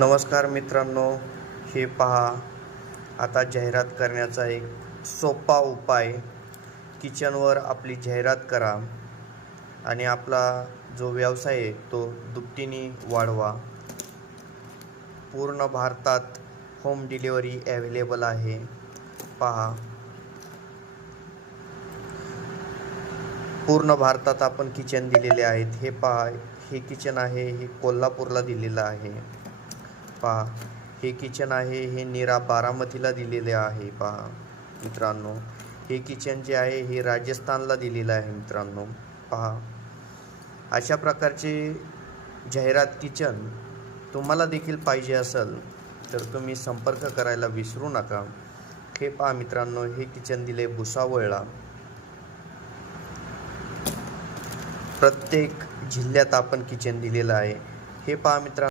नमस्कार मित्रांनो, हे पहा, आता जाहिरात करण्याचा एक सोपा उपाय. किचनवर आपली जाहिरात करा आणि आपला जो व्यवसाय आहे तो दुपटीने वाढवा. पूर्ण भारतात होम डिलिव्हरी अवेलेबल आहे. पहा, पूर्ण भारतात आपण किचन दिलेले आहेत. हे पहा, हे किचन आहे, हे कोल्हापूरला दिलेलं आहे. पहा, हे किचन आहे, हे नीरा बारामतीला दिलेले आहे. पहा मित्रांनो, हे किचन जे आहे हे राजस्थानला दिलेलं आहे. मित्रांनो पहा, अशा प्रकारचे जाहिरात किचन तुम्हाला देखील पाहिजे असेल तर तुम्ही संपर्क करायला विसरू नका. हे पहा मित्रांनो, हे किचन दिले भुसावळला. प्रत्येक जिल्ह्यात आपण किचन दिलेलं आहे. हे पहा मित्रांनो.